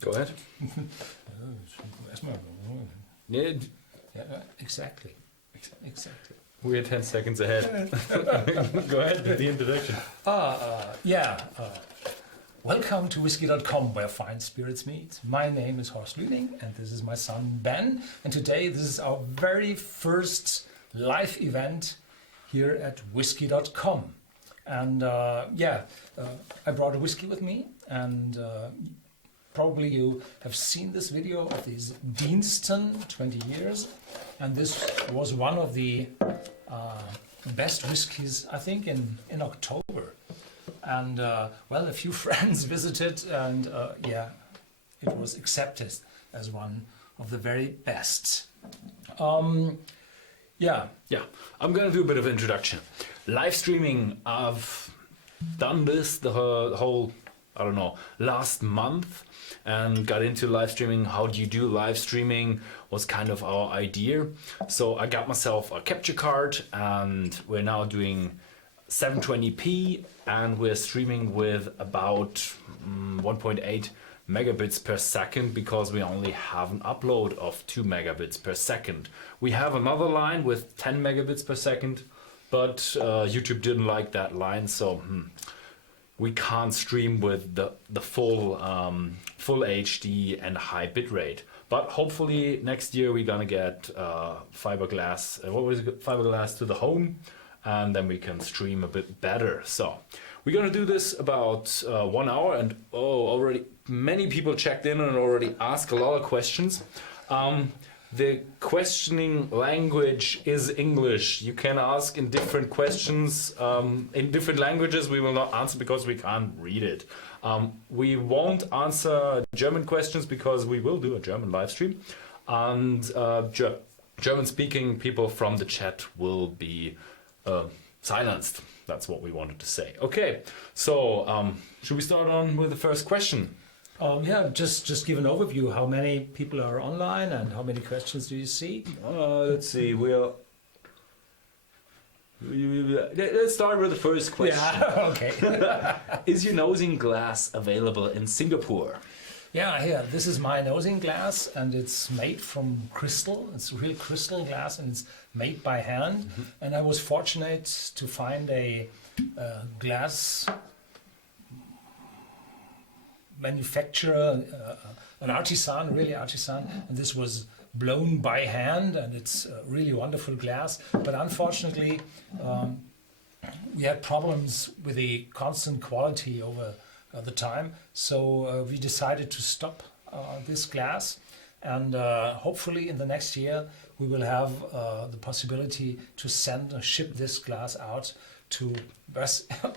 Go ahead. Yeah, Yeah, exactly. Exactly. we're 10 seconds ahead. Go ahead with the introduction. Welcome to Whisky.com, where fine spirits meet. My name is Horst Luening, and this is my son Ben. And today, this is our very first live event here at Whisky.com. And I brought a whiskey with me, and probably you have seen this video of these Deanston 20 years. And this was one of the best whiskies, I think, in October. And a few friends visited, and it was accepted as one of the very best. I'm gonna do a bit of introduction. Live streaming, I've done this the whole last month, and got into live streaming. How do you do live streaming was kind of our idea. So I got myself a capture card, and we're now doing 720p, and we're streaming with about 1.8 megabits per second, because we only have an upload of 2 megabits per second. We have another line with 10 megabits per second, but YouTube didn't like that line, so we can't stream with the full HD and high bitrate. But hopefully next year we're gonna get fiberglass. Fiberglass to the home, and then we can stream a bit better. So we're gonna do this about 1 hour, and already many people checked in and already asked a lot of questions. The questioning language is English. You can ask in different questions in different languages. We will not answer because we can't read it. We won't answer German questions because we will do a German live stream, and German-speaking people from the chat will be silenced. That's what we wanted to say. Okay, so should we start on with the first question? Just give an overview. How many people are online, and how many questions do you see? Let's see. Let's start with the first question. Yeah, okay. Is your nosing glass available in Singapore? Yeah, here. This is my nosing glass, and it's made from crystal. It's real crystal glass, and it's made by hand. Mm-hmm. And I was fortunate to find a glass manufacturer, an artisan, really artisan, and this was blown by hand, and it's a really wonderful glass. But unfortunately, we had problems with the constant quality over the time, so we decided to stop this glass, and hopefully in the next year we will have the possibility to ship this glass out to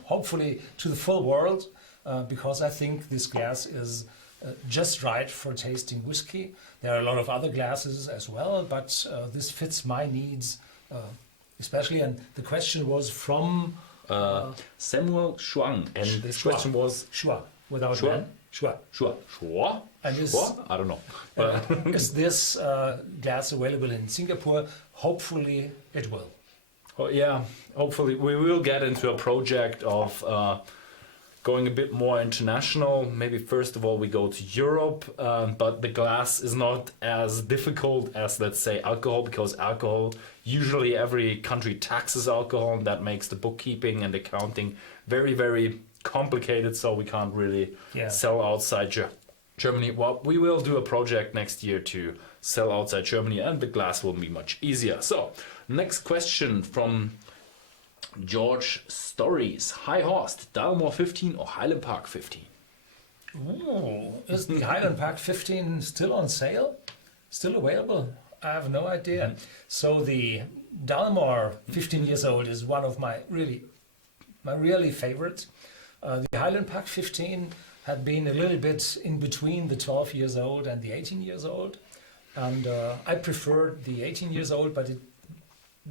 hopefully to the full world. Because I think this glass is just right for tasting whiskey. There are a lot of other glasses as well, but this fits my needs especially. And the question was from Samuel Shuang, and this question was Shua without Shua? N. Shua. Shua. Shua? And I don't know. Is this glass available in Singapore? Hopefully it will. Oh yeah, hopefully we will get into a project of going a bit more international. Maybe first of all we go to Europe, but the glass is not as difficult as, let's say, alcohol, because alcohol, usually every country taxes alcohol, and that makes the bookkeeping and accounting very, very complicated, so we can't really sell outside Germany. Well, we will do a project next year to sell outside Germany, and the glass will be much easier. So, next question from George Stories. Hi Horst, Dalmore 15 or Highland Park 15? Ooh, is the Highland Park 15 still on sale? Still available? I have no idea. Mm-hmm. So the Dalmore 15 years old is one of my really favorites. The Highland Park 15 had been a little bit in between the 12 years old and the 18 years old. And I preferred the 18 years old, but it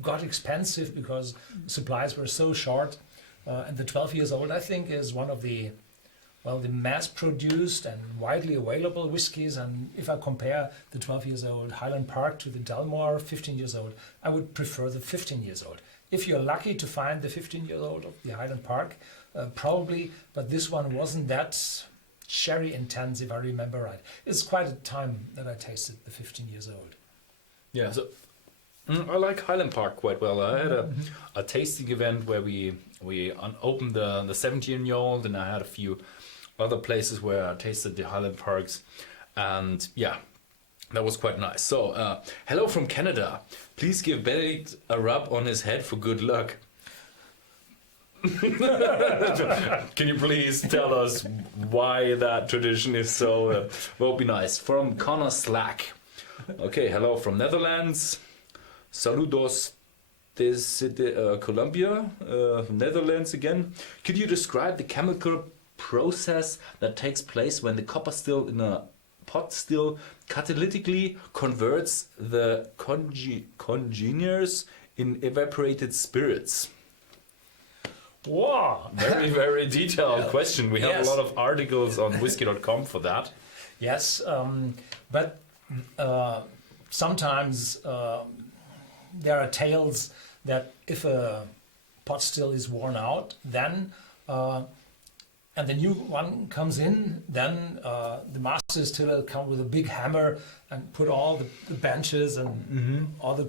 got expensive because supplies were so short. And the 12 years old, I think, is one of the mass-produced and widely available whiskies. And if I compare the 12 years old Highland Park to the Dalmore 15 years old, I would prefer the 15 years old. If you're lucky to find the 15 years old of the Highland Park, probably, but this one wasn't that sherry intense, if I remember right. It's quite a time that I tasted the 15 years old. Yeah, so I like Highland Park quite well. I had a tasting event where we opened the 17-year-old, and I had a few other places where I tasted the Highland Parks, and yeah, that was quite nice. So, hello from Canada. Please give Benedict a rub on his head for good luck. Can you please tell us why that tradition is so? Will be nice. From Connor Slack. Okay, hello from Netherlands. Saludos desde Colombia, Netherlands again. Could you describe the chemical process that takes place when the copper still in a pot still catalytically converts the congeners in evaporated spirits? Wow! Very, very detailed question. We have a lot of articles on Whisky.com for that. Yes, but sometimes there are tales that if a pot still is worn out, then and the new one comes in, then the master distiller come with a big hammer and put all the benches and all the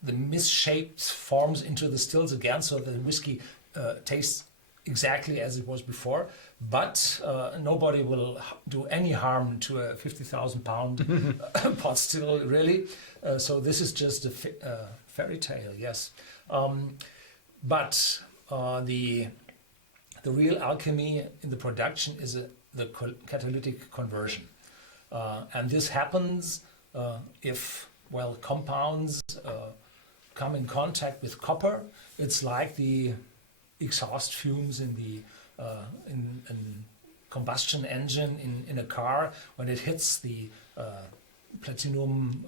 the misshaped forms into the stills again, so the whiskey tastes exactly as it was before. But nobody will do any harm to a 50,000 pound pot still, really. So this is just a fairy tale, yes. But the real alchemy in the production is the catalytic conversion, and this happens if compounds come in contact with copper. It's like the exhaust fumes in the in combustion engine in a car when it hits the platinum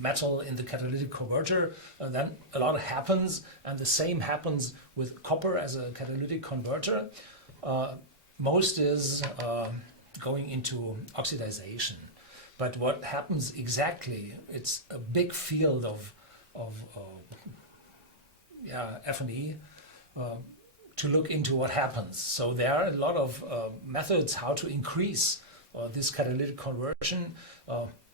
metal in the catalytic converter, then a lot happens, and the same happens with copper as a catalytic converter. Most is going into oxidization, but what happens exactly? It's a big field of F&E to look into what happens. So there are a lot of methods how to increase this catalytic conversion.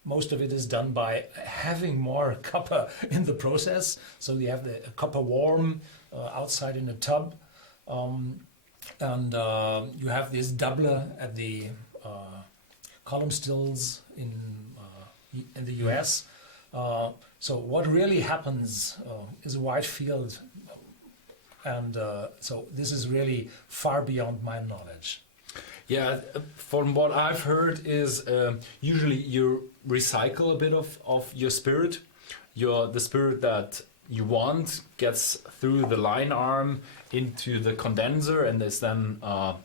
Most of it is done by having more copper in the process. So you have the copper worm outside in a tub, and you have this doubler at the column stills in the US. So what really happens is a wide field, and so this is really far beyond my knowledge. Yeah, from what I've heard is usually you recycle a bit of your spirit. The spirit that you want gets through the line arm into the condenser and is then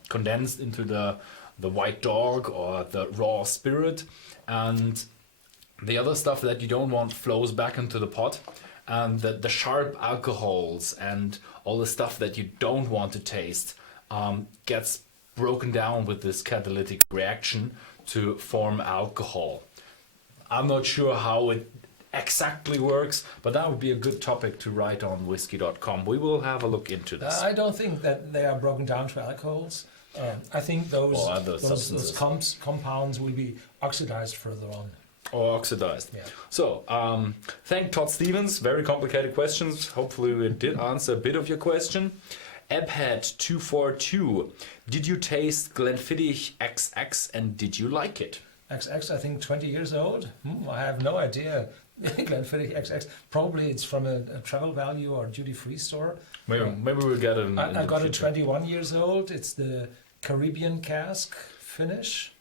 condensed into the white dog or the raw spirit, and the other stuff that you don't want flows back into the pot, and the sharp alcohols and all the stuff that you don't want to taste gets broken down with this catalytic reaction to form alcohol. I'm not sure how it exactly works, but that would be a good topic to write on Whisky.com. We will have a look into this. I don't think that they are broken down to alcohols. I think those compounds will be oxidized further on. Or oxidized. Yeah. So, thank Todd Stevens. Very complicated questions. Hopefully we did answer a bit of your question. Ebhead242. Did you taste Glenfiddich XX and did you like it? XX, I think 20 years old. I have no idea. Glenfiddich XX. Probably it's from a travel value or duty-free store. Maybe we'll get it. I got it 21 years old. It's the Caribbean cask finish.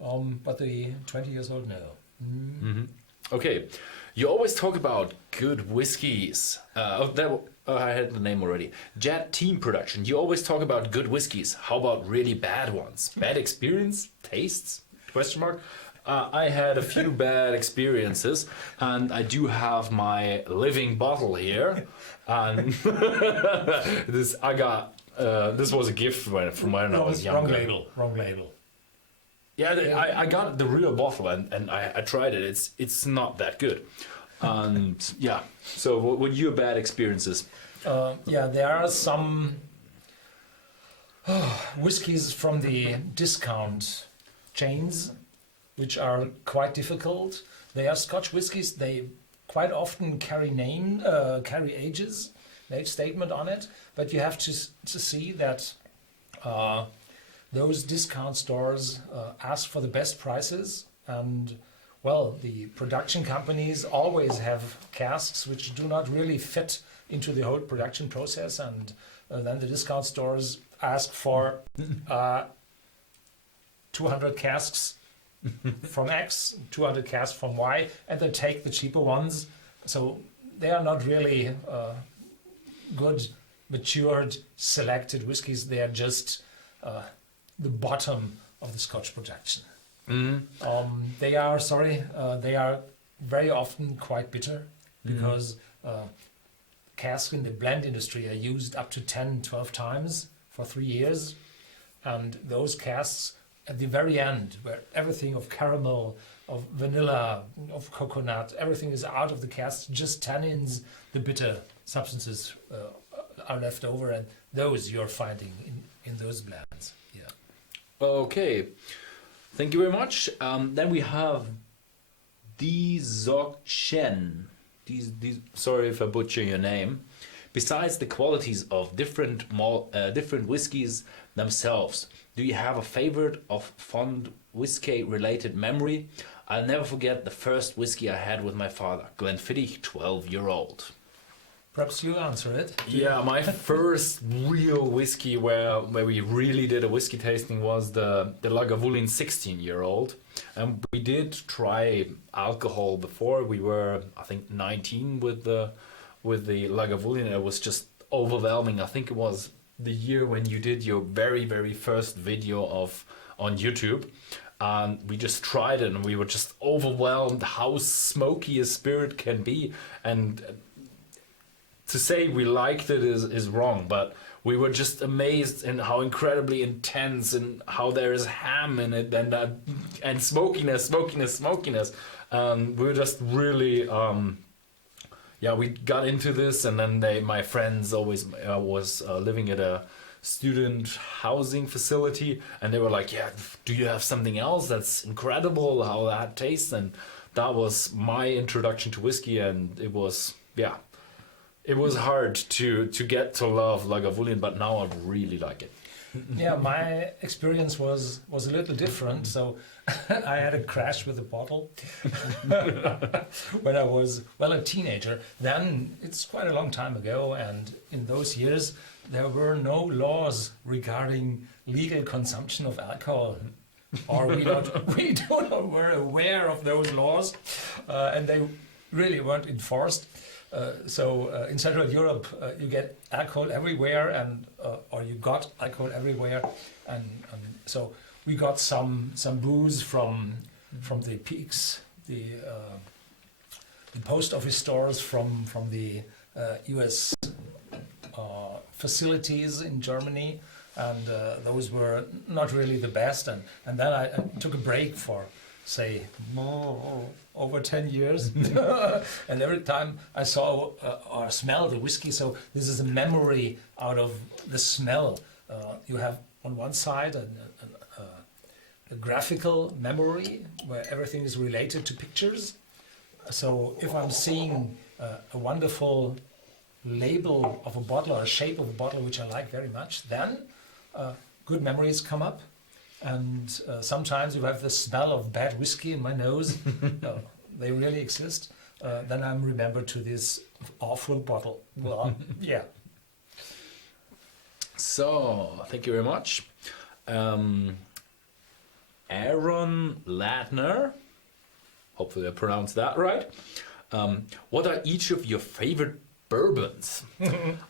But the 20 years old, no. Mm-hmm. Okay. You always talk about good whiskies. I had the name already. Jet Team Production. You always talk about good whiskies. How about really bad ones? Bad experience? Tastes? Question mark. I had a few bad experiences, and I do have my living bottle here. And this was a gift from when I was younger. Wrong label. Yeah, I got the real bottle and I tried it. It's not that good. And yeah, so what were your bad experiences? There are some Whiskies from the discount chains, which are quite difficult. They are Scotch whiskies. They quite often carry ages, age statement on it. But you have to see that those discount stores ask for the best prices, and well, the production companies always have casks which do not really fit into the whole production process, and then the discount stores ask for 200 casks from X, 200 casks from Y, and they take the cheaper ones. So they are not really good, matured, selected whiskies. They are just the bottom of the Scotch production. They are very often quite bitter because casks in the blend industry are used up to 10, 12 times for 3 years. And those casks at the very end, where everything of caramel, of vanilla, of coconut, everything is out of the cask, just tannins, the bitter substances are left over, and those you're finding in those blends. Yeah. Okay, thank you very much. Then we have Dzogchen. Sorry if I butcher your name. Besides the qualities of different whiskies themselves, do you have a favorite of fond whiskey-related memory? I'll never forget the first whiskey I had with my father, Glenfiddich 12-year-old. Perhaps you answer it. Yeah, my first real whiskey where we really did a whiskey tasting was the Lagavulin 16-year-old. And we did try alcohol before. We were, I think, 19 with the Lagavulin. It was just overwhelming. I think it was the year when you did your very, very first video on YouTube. And we just tried it and we were just overwhelmed how smoky a spirit can be. And to say we liked it is wrong, but we were just amazed in how incredibly intense and how there is ham in it and smokiness. We were just really, we got into this, and then my friends always was living at a student housing facility, and they were like, yeah, do you have something else that's incredible how that tastes? And that was my introduction to whiskey, and it was hard to get to love Lagavulin, but now I really like it. Yeah, my experience was a little different. So I had a crash with a bottle when I was, a teenager. Then it's quite a long time ago, and in those years there were no laws regarding legal consumption of alcohol, or we were aware of those laws, and they really weren't enforced. So in Central Europe, you get alcohol everywhere, or you got alcohol everywhere, and so we got some booze from the peaks, the post office stores, from the U.S. Facilities in Germany, and those were not really the best. And then I took a break for, say, over 10 years. And every time I saw or smelled the whiskey, so this is a memory out of the smell. You have on one side a graphical memory where everything is related to pictures. So if I'm seeing a wonderful label of a bottle or a shape of a bottle which I like very much, then good memories come up. And sometimes you have the smell of bad whiskey in my nose. They really exist. Then I'm remembered to this awful bottle. Well, yeah. So, thank you very much. Aaron Ladner, hopefully I pronounced that right. What are each of your favorite bourbons?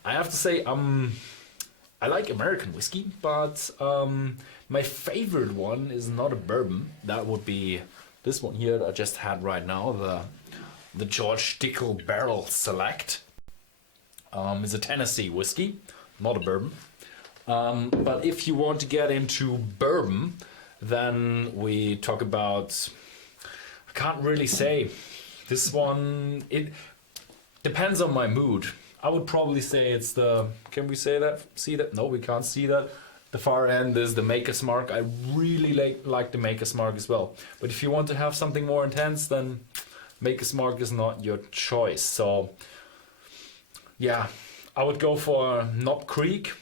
I have to say, I like American whiskey, but my favorite one is not a bourbon. That would be this one here that I just had right now, the George Dickel Barrel Select. It's a Tennessee whiskey, not a bourbon. But if you want to get into bourbon, then we talk about, I can't really say. This one, it depends on my mood. I would probably say it's can we say that? See that? No, we can't see that. the far end is the Maker's Mark. I really like the Maker's Mark as well. But if you want to have something more intense, then Maker's Mark is not your choice. So yeah, I would go for Knob Creek,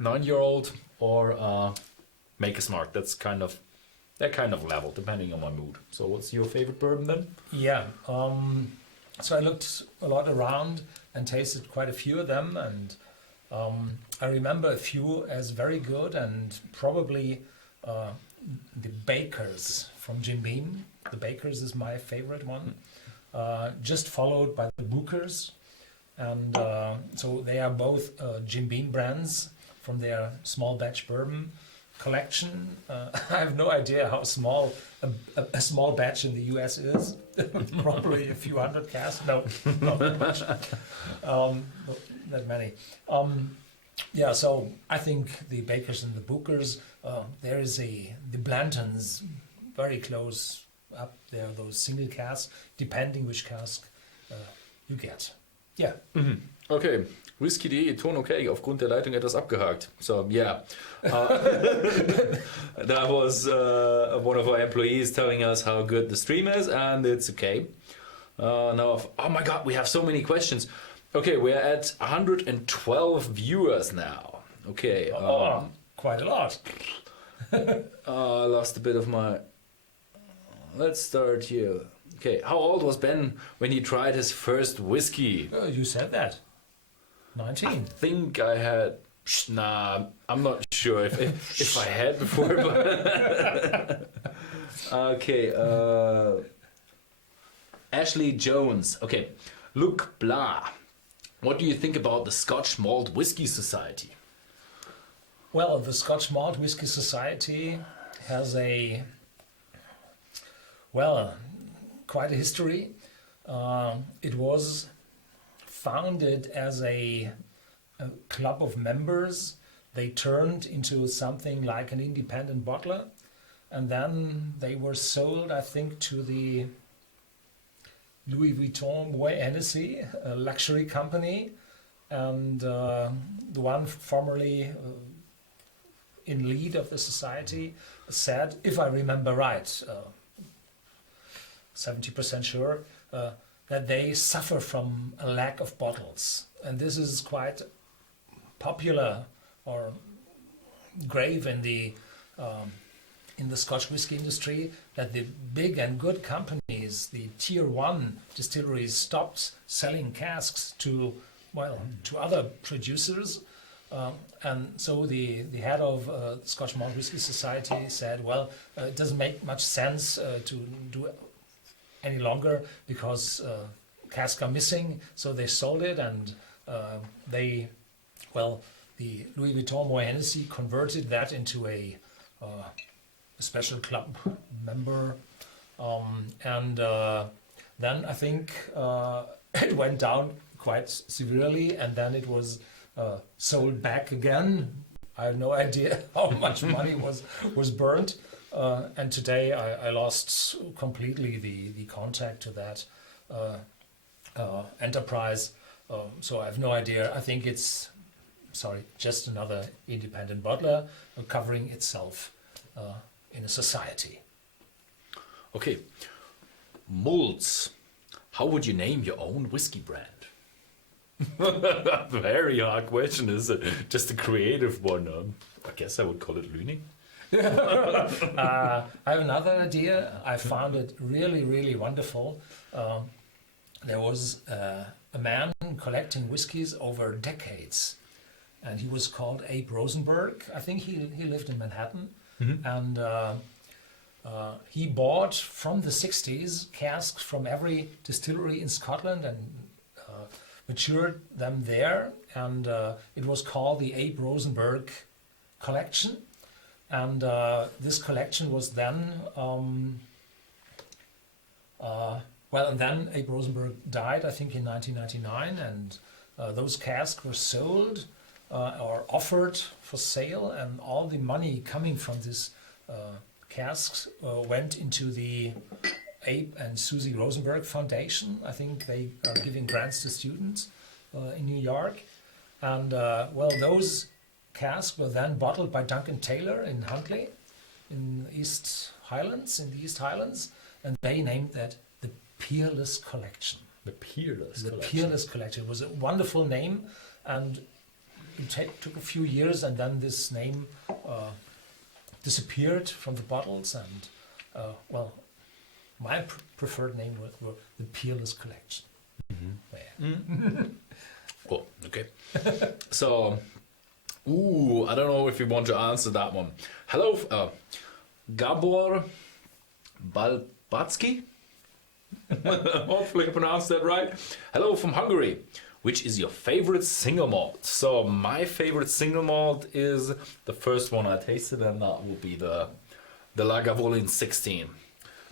9-year-old, or Maker's Mark. That's kind of that kind of level, depending on my mood. So what's your favorite bourbon then? Yeah. So I looked a lot around and tasted quite a few of them, and I remember a few as very good, and probably the Baker's from Jim Beam. The Baker's is my favorite one, just followed by the Booker's, and so they are both Jim Beam brands from their small batch bourbon collection. I have no idea how small a small batch in the US is. Probably a few hundred casks. No, not that much. Not that many. Yeah, so I think the Bakers and the Bookers, there is the Blantons very close up there, those single casks, depending which cask you get. Yeah. Mhm. Okay, Whisky.de, Ton okay, aufgrund der Leitung etwas abgehakt. So, yeah. That was one of our employees telling us how good the stream is, and it's okay. Now, oh my god, we have so many questions. Okay, we're at 112 viewers now. Okay. Quite a lot. I lost a bit of my... Let's start here. Okay, how old was Ben when he tried his first whiskey? You said that. 19. I think I had... Nah, I'm not sure if I had before. But okay, Ashley Jones. Okay, Luke Blah. What do you think about the Scotch Malt Whisky Society? Well, the Scotch Malt Whisky Society has quite a history. It was founded as a club of members. They turned into something like an independent bottler, and then they were sold, I think, to the Louis Vuitton Moet Hennessy, a luxury company, and the one formerly in lead of the society said, if I remember right, 70% sure, that they suffer from a lack of bottles. And this is quite popular or grave in the Scotch whisky industry, that the big and good companies, the tier 1 distilleries, stopped selling casks to other producers. And so the head of Scotch Malt Whisky Society said, well, it doesn't make much sense to do any longer because casks are missing. So they sold it, and the Louis Vuitton Moet Hennessy converted that into a special club member. And then I think it went down quite severely, and then it was sold back again. I have no idea how much money was burnt, and today I lost completely the contact to that enterprise. So I have no idea. I think it's just another independent bottler covering itself in a society. Okay, Mulz. How would you name your own whiskey brand? Very hard question. Is it just a creative one? I guess I would call it Luening. I have another idea. I found it really, really wonderful. There was a man collecting whiskies over decades, and he was called Abe Rosenberg. I think he lived in Manhattan, and he bought from the 60s casks from every distillery in Scotland and matured them there, and it was called the Abe Rosenberg collection. And this collection was then and then Abe Rosenberg died, I think, in 1999, and those casks were sold or offered for sale, and all the money coming from this casks went into the Abe and Susie Rosenberg Foundation. I think they are giving grants to students in New York. And those casks were then bottled by Duncan Taylor in Huntly, in the East Highlands, and they named that the Peerless Collection. The Peerless The Collection. Peerless Collection was a wonderful name, and it took a few years, and then this name disappeared from the bottles, and well, my preferred name were the Peerless Collection. Yeah. Cool. Okay. So, I don't know if you want to answer that one. Hello, Gabor Balbatsky. Hopefully I pronounced that right. Hello from Hungary. Which is your favorite single malt? So my favorite single malt is the first one I tasted, and that will be the Lagavulin 16.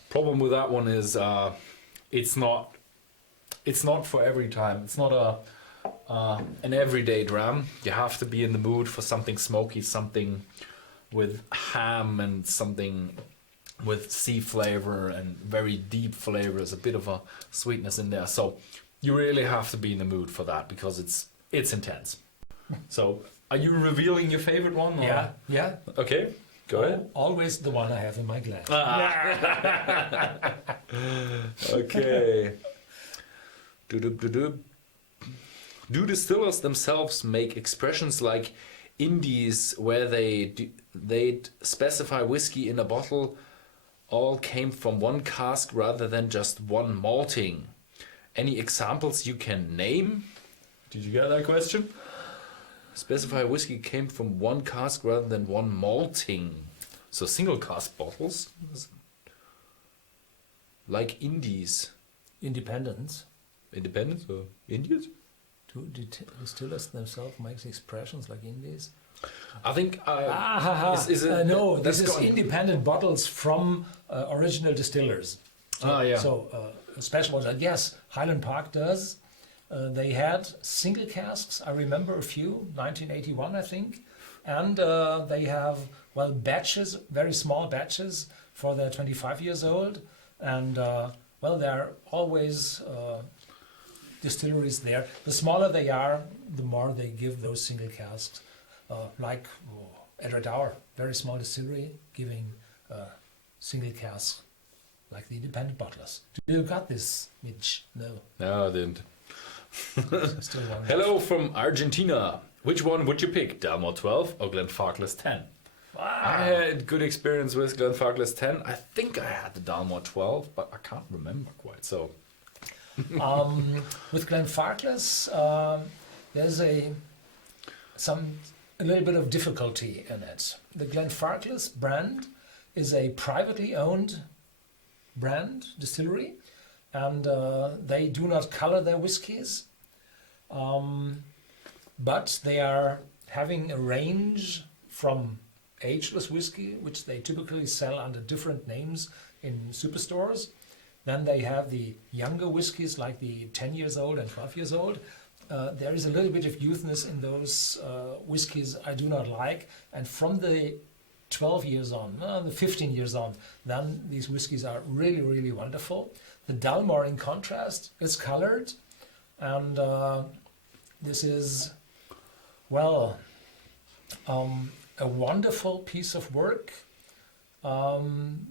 Problem with that one is it's not for every time. It's not an everyday dram. You have to be in the mood for something smoky, something with ham and something with sea flavor and very deep flavors, a bit of a sweetness in there. So you really have to be in the mood for that because it's intense. So are you revealing your favorite one? Or? Yeah. Okay, go ahead. Always the one I have in my glass. Okay. Do distillers themselves make expressions like indies where they'd specify whiskey in a bottle all came from one cask rather than just one malting? Any examples you can name? Did you get that question? Specify whiskey came from one cask rather than one malting. So single cask bottles, like indies. Independence. Independence or Indians? Do distillers themselves make expressions like indies? I think no, this is independent bottles from original distillers. So special ones. Yes, Highland Park does. They had single casks. I remember a few, 1981, I think, and they have batches, very small batches for their 25 years old, and there are always distilleries there. The smaller they are, the more they give those single casks. Like Edward Dower, very small distillery, giving single casks, like the independent bottlers. You got this, Mitch? No, I didn't. Still one. Hello from Argentina. Which one would you pick, Dalmor 12 or Glenfarclas 10? Wow. I had good experience with Glenfarclas 10. I think I had the Dalmor 12, but I can't remember quite. So, with Glenfarclas, there's a little bit of difficulty in it. The Glenfarclas brand is a privately owned brand distillery, and they do not color their whiskies, but they are having a range from ageless whiskey, which they typically sell under different names in superstores. Then they have the younger whiskies like the 10 years old and 12 years old. There is a little bit of youthness in those whiskies I do not like, and from the 12 years on, the 15 years on, then these whiskies are really, really wonderful. The Dalmor, in contrast, is colored, and this is, a wonderful piece of work, and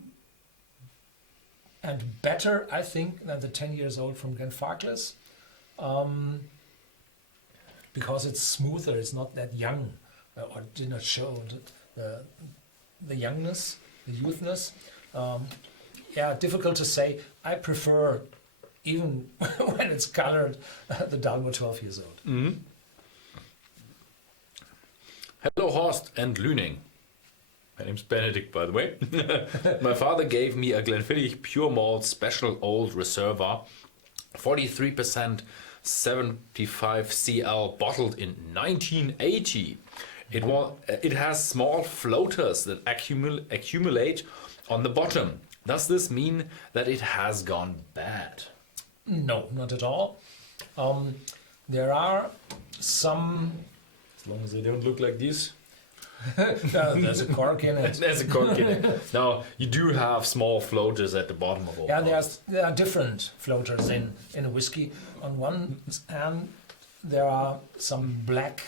better, I think, than the 10 years old from Glenfarclas. Because it's smoother, it's not that young, or did not show the youngness, the youthness. Difficult to say. I prefer, even when it's colored, the Dalmor 12 years old. Mm-hmm. Hello, Horst and Luening. My name's Benedict, by the way. My father gave me a Glenfiddich Pure Malt Special Old Reserva, 43%. 75 CL, bottled in 1980. It has small floaters that accumulate on the bottom. Does this mean that it has gone bad? No, not at all. There are some... As long as they don't look like this. There's a cork in it. There's a cork in it. Now, you do have small floaters at the bottom of all. Yeah, there are different floaters in a whiskey. On one hand, there are some black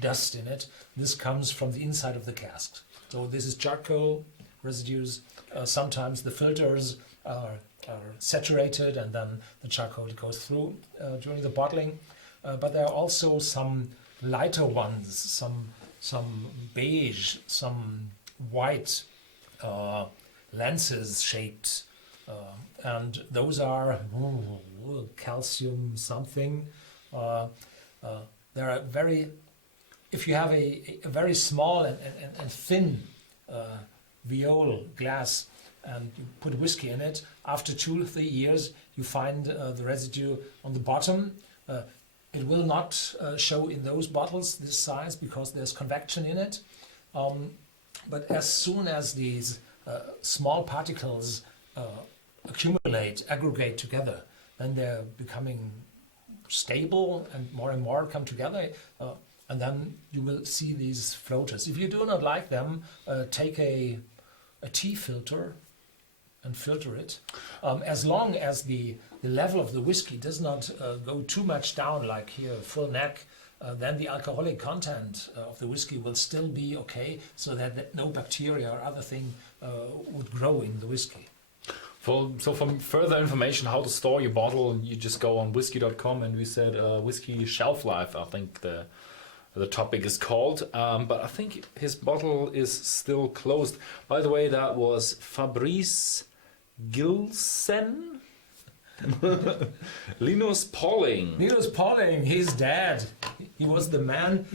dust in it. This comes from the inside of the cask. So this is charcoal residues. Sometimes the filters are saturated and then the charcoal goes through during the bottling. But there are also some lighter ones, some beige, some white lenses shaped, and those are calcium something. There are very, if you have a very small and thin viol glass and you put whiskey in it, after 2 or 3 years you find the residue on the bottom. It will not show in those bottles this size because there's convection in it. But as soon as these small particles aggregate together, then they're becoming stable and more come together. And then you will see these floaters. If you do not like them, take a tea filter and filter it. As long as the level of the whiskey does not go too much down, like here, full neck, then the alcoholic content of the whiskey will still be okay, so that no bacteria or other thing would grow in the whiskey. So for further information how to store your bottle, you just go on Whisky.com, and we said whiskey shelf life, I think the topic is called. But I think his bottle is still closed. By the way, that was Fabrice Gilsen. Linus Pauling. Linus Pauling, he's dead. He was the man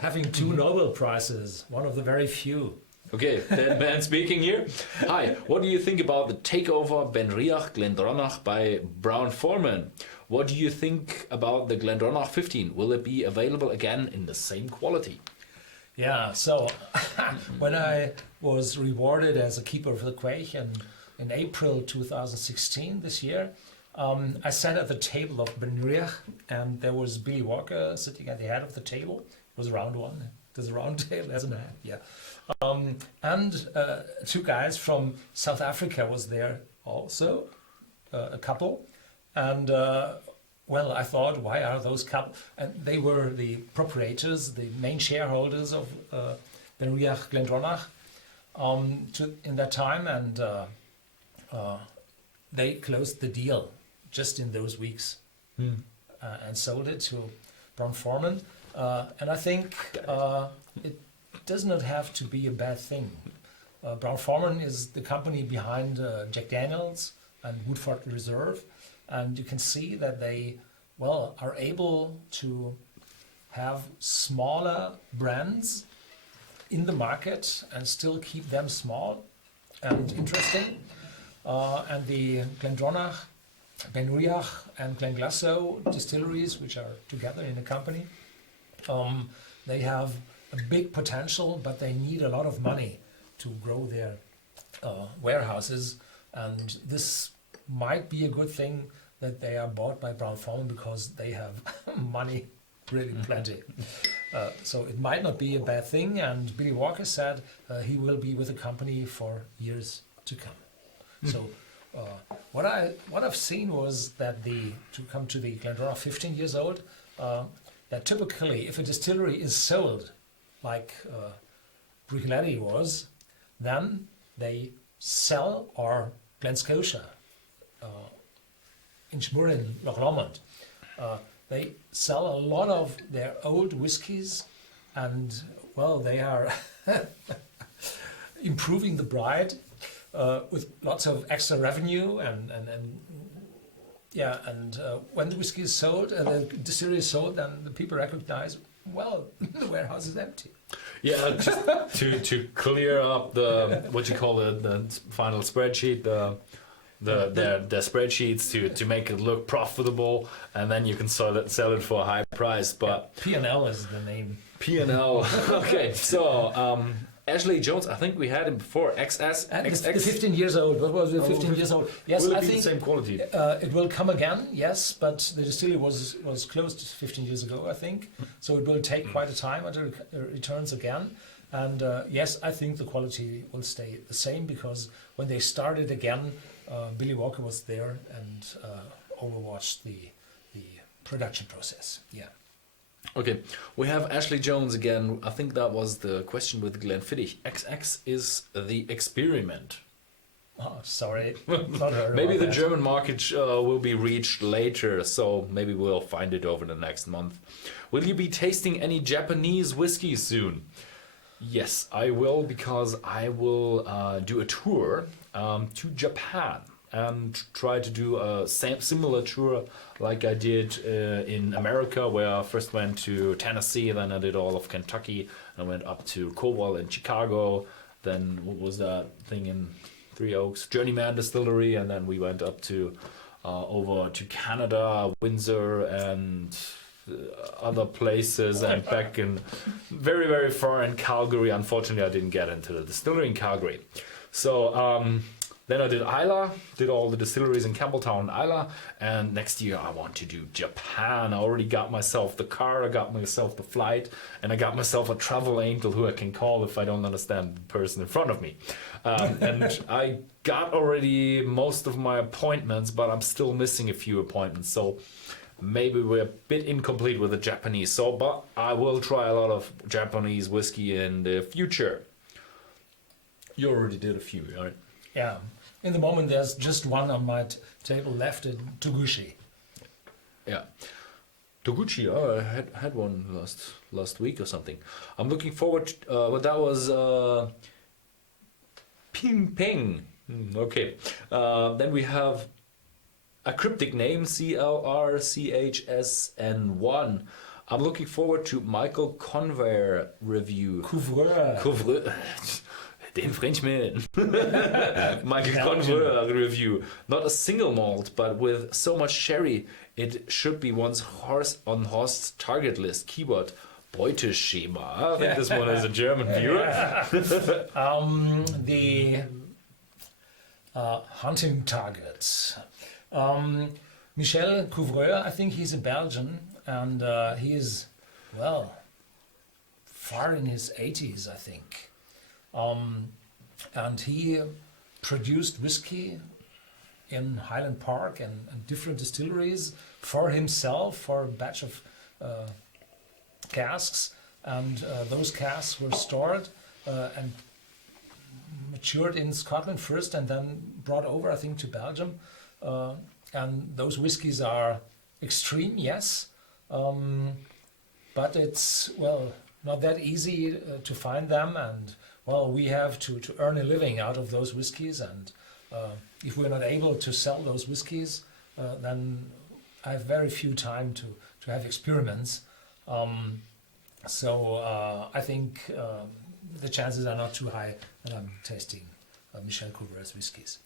having 2 Nobel Prizes, one of the very few. Okay, dead man speaking here. Hi, what do you think about the takeover Benriach Glendronach by Brown-Forman? What do you think about the Glendronach 15? Will it be available again in the same quality? Yeah, so when I was rewarded as a keeper of the Quaich in April 2016 this year, I sat at the table of Benriach, and there was Billy Walker sitting at the head of the table. It was a round one. There's a round table, isn't it? Yeah. And 2 guys from South Africa was there also, a couple. And well, I thought, why are those couple? And they were the proprietors, the main shareholders of Benriach Glendronach in that time, and they closed the deal just in those weeks and sold it to Brown-Forman. And I think it does not have to be a bad thing. Brown-Forman is the company behind Jack Daniels and Woodford Reserve, and you can see that they, well, are able to have smaller brands in the market and still keep them small and interesting. And the Glendronach, Benriach and Glenglassaugh distilleries, which are together in a company, they have a big potential, but they need a lot of money to grow their warehouses. And this might be a good thing that they are bought by Brown-Forman, because they have money, really plenty. So it might not be a bad thing. And Billy Walker said he will be with the company for years to come. So what I've seen was that to come to the Glendronach 15 years old, that typically if a distillery is sold like Bruichladdich was, then they sell, or Glen Scotia, Inchmurrin, Loch Lomond, they sell a lot of their old whiskies, and well, they are improving the bride with lots of extra revenue, and when the whiskey is sold, the distillery is sold, then the people recognize, well, the warehouse is empty. Yeah, just to clear up the, what you call it, the final spreadsheet, the spreadsheets to make it look profitable, and then you can sell it for a high price. But P&L is the name. P&L. Okay, so Ashley Jones, I think we had him before. The 15 years old. What was it? 15 years old. Yes, will it I be think the same quality? It will come again. Yes, but the distillery was closed 15 years ago, I think. So it will take quite a time until it returns again. And yes, I think the quality will stay the same, because when they started again, Billy Walker was there and overwatched the production process. Yeah. Okay, we have Ashley Jones again. I think that was the question with Glenfiddich. XX is the experiment. Oh, sorry. Not heard Maybe about the that. German market will be reached later, so maybe we'll find it over the next month. Will you be tasting any Japanese whiskey soon? Yes, I will, because I will do a tour to Japan and try to do a similar tour like I did in America, where I first went to Tennessee, then I did all of Kentucky, and I went up to Cowell in Chicago, then what was that thing in Three Oaks? Journeyman Distillery, and then we went up to over to Canada, Windsor, and other places, and back in very, very far in Calgary. Unfortunately, I didn't get into the distillery in Calgary. So then I did Islay, did all the distilleries in Campbelltown and Islay, and next year I want to do Japan. I already got myself the car, I got myself the flight, and I got myself a travel angel who I can call if I don't understand the person in front of me. And I got already most of my appointments, but I'm still missing a few appointments, so maybe we're a bit incomplete with the Japanese. So, but I will try a lot of Japanese whiskey in the future. You already did a few, right? Yeah. In the moment, there's just one on my table left in Toguchi. Yeah. Toguchi, oh, I had one last week or something. I'm looking forward to, well, that was Ping Ping. Okay. Then we have a cryptic name, CLRCHSN1. I'm looking forward to Michael Conver review. Couvreur. Den Frenchman. Michael Conver review. Not a single malt, but with so much sherry, it should be one's horse on Horst's target list. Keyword Beuteschema. I think this one is a German viewer. The hunting targets. Michel Couvreur, I think he's a Belgian, and he is, well, far in his 80s, I think. And he produced whiskey in Highland Park and different distilleries for himself, for a batch of casks, and those casks were stored and matured in Scotland first and then brought over, I think, to Belgium. And those whiskies are extreme, yes, but it's, well, not that easy to find them, and well, we have to earn a living out of those whiskies, and if we're not able to sell those whiskies, then I have very few time to have experiments. So I think the chances are not too high that I'm tasting Michel Couvreurs whiskies.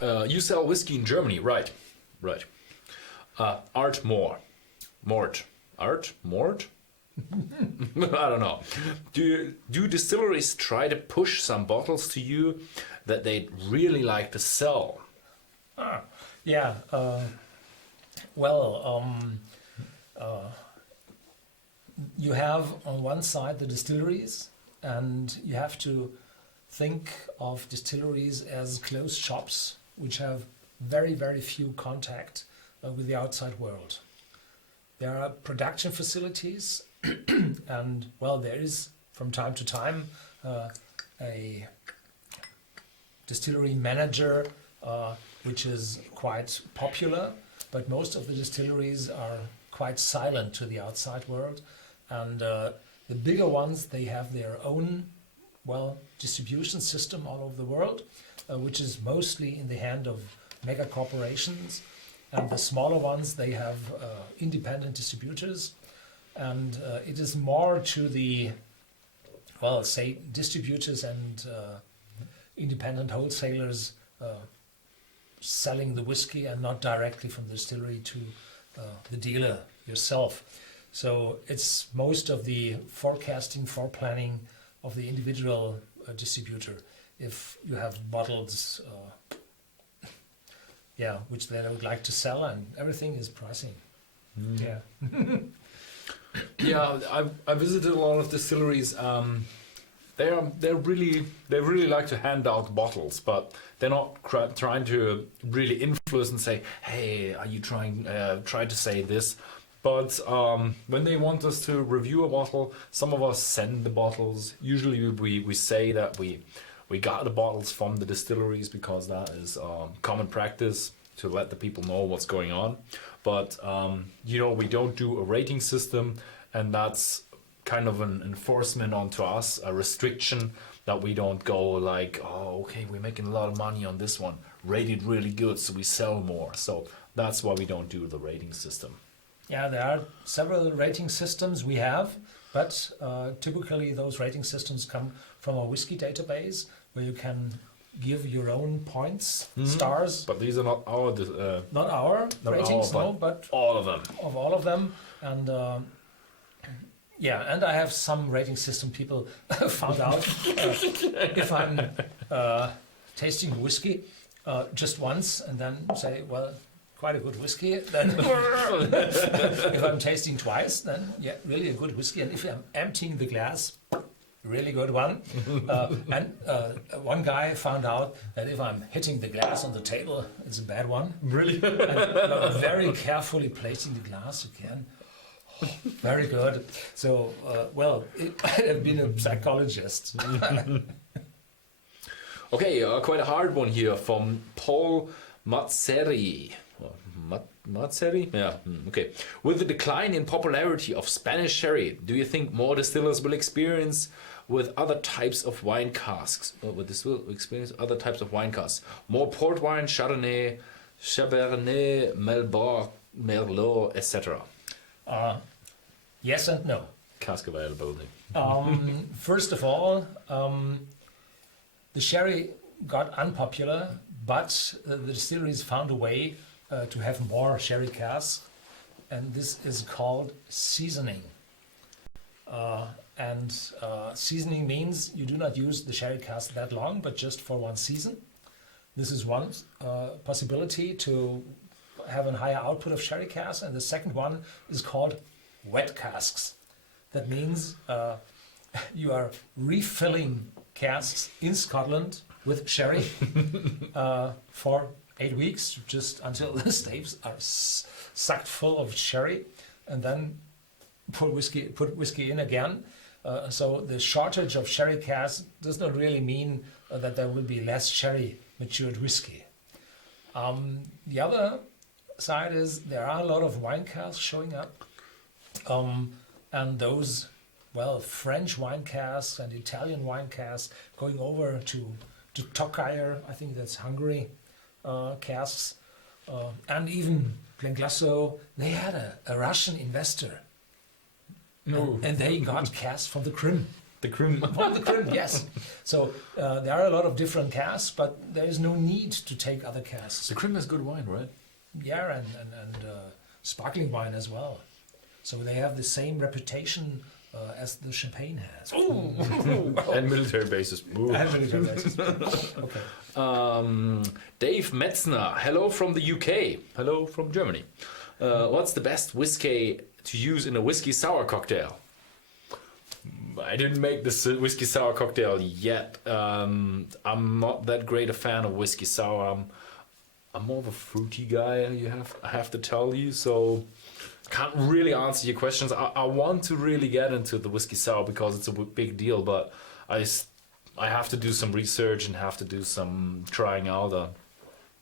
You sell whiskey in Germany, right? Right. Art Mort. Art Mort? I don't know. Do distilleries try to push some bottles to you that they'd really like to sell? Yeah. You have on one side the distilleries, and you have to think of distilleries as closed shops which have very, very few contact with the outside world. There are production facilities and, well, there is from time to time a distillery manager which is quite popular, but most of the distilleries are quite silent to the outside world, and the bigger ones, they have their own, well, distribution system all over the world, which is mostly in the hand of mega corporations, and the smaller ones, they have independent distributors, and it is more to the, well, say, distributors and independent wholesalers selling the whiskey, and not directly from the distillery to the dealer yourself. So it's most of the forecasting, planning of the individual distributor. If you have bottles, which they would like to sell, and everything is pricing. Yeah. Yeah, I visited a lot of distilleries. They really like to hand out bottles, but they're not trying to really influence and say, hey, are you trying to say this? But when they want us to review a bottle, some of us send the bottles. Usually we say that we got the bottles from the distilleries because that is common practice to let the people know what's going on. But we don't do a rating system, and that's kind of an enforcement onto us, a restriction that we don't go like, oh, okay, we're making a lot of money on this one, rated really good, so we sell more. So that's why we don't do the rating system. Yeah, there are several rating systems we have, but typically those rating systems come from a whiskey database where you can give your own points, stars. But these are not our not our ratings, but all of them. Of all of them. And and I have some rating system people found out if I'm tasting whiskey just once and then say, well, quite a good whiskey. Then if I'm tasting twice, then really a good whiskey. And if I'm emptying the glass, really good one. One guy found out that if I'm hitting the glass on the table, it's a bad one. Really? And very carefully placing the glass again. Very good. So, I've been a psychologist. Okay, quite a hard one here from Paul Mazzeri. Mazzeri? Yeah, okay. With the decline in popularity of Spanish sherry, do you think more distillers will experience with other types of wine casks? Other types of wine casks? More port wine, Chardonnay, Cabernet, Merlot, etc. Yes and no. Cask availability. First of all, the sherry got unpopular, but the distilleries found a way to have more sherry casks, and this is called seasoning. Seasoning means you do not use the sherry cask that long, but just for one season. This is one possibility to have a higher output of sherry casks, and the second one is called wet casks. That means you are refilling casks in Scotland with sherry for 8 weeks, just until the staves are sucked full of sherry, and then put whiskey in again. So the shortage of sherry casks does not really mean that there will be less sherry matured whiskey. The other side is there are a lot of wine casks showing up, and those French wine casks and Italian wine casks going over to Tokayer, I think that's Hungary, casks, and even Glenglassaugh, they had a Russian investor. No. And they got casks from the Krim. The Krim. From the Krim, yes. So there are a lot of different casks, but there is no need to take other casks. The Krim has good wine, right? Yeah, and sparkling wine as well. So they have the same reputation as the champagne has. And military bases. And military bases. Okay. Dave Metzner, hello from the UK. Hello from Germany. What's the best whiskey to use in a whiskey sour cocktail? I didn't make this whiskey sour cocktail yet. I'm not that great a fan of whiskey sour. I'm more of a fruity guy, I have to tell you, so can't really answer your questions. I want to really get into the whiskey sour because it's a big deal, but I have to do some research and have to do some trying out.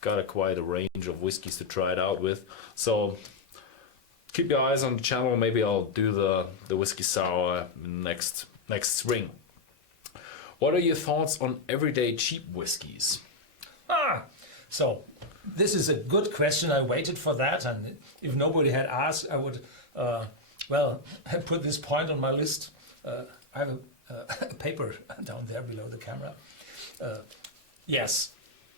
Got quite a range of whiskeys to try it out with, so keep your eyes on the channel. Maybe I'll do the whiskey sour next spring. What are your thoughts on everyday cheap whiskies? So this is a good question. I waited for that, and if nobody had asked, I would put this point on my list. I have a paper down there below the camera. Yes,